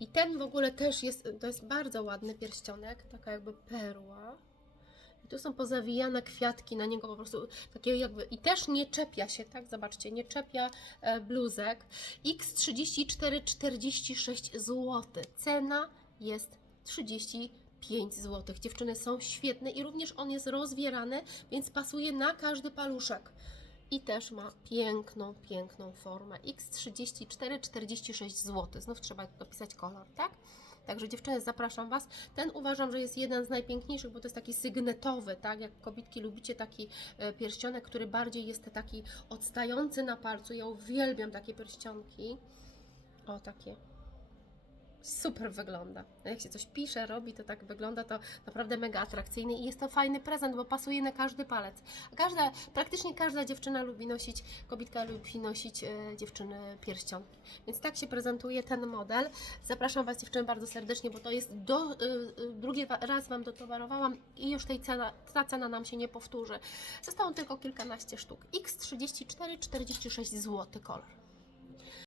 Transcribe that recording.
I ten w ogóle też jest, to jest bardzo ładny pierścionek, taka jakby perła. I tu są pozawijane kwiatki na niego po prostu takie jakby i też nie czepia się, tak? Zobaczcie, nie czepia e, bluzek. X34,46 zł. Cena jest 35 zł. Dziewczyny są świetne i również on jest rozwierany, więc pasuje na każdy paluszek. I też ma piękną, piękną formę. X34,46 zł. Znów trzeba dopisać kolor, tak? Także dziewczyny, zapraszam Was. Ten uważam, że jest jeden z najpiękniejszych, bo to jest taki sygnetowy, tak? Jak kobitki lubicie taki e, pierścionek, który bardziej jest taki odstający na palcu. Ja uwielbiam takie pierścionki. O, takie. Super wygląda. Jak się coś pisze, robi, to tak wygląda, to naprawdę mega atrakcyjny i jest to fajny prezent, bo pasuje na każdy palec. Każda, praktycznie każda dziewczyna lubi nosić, kobitka lubi nosić e, dziewczyny pierścionki. Więc tak się prezentuje ten model. Zapraszam Was dziewczyny bardzo serdecznie, bo to jest do, e, e, drugi raz Wam dotowarowałam i już tej cena, ta cena nam się nie powtórzy. Zostało tylko kilkanaście sztuk. X34, 46 zł kolor.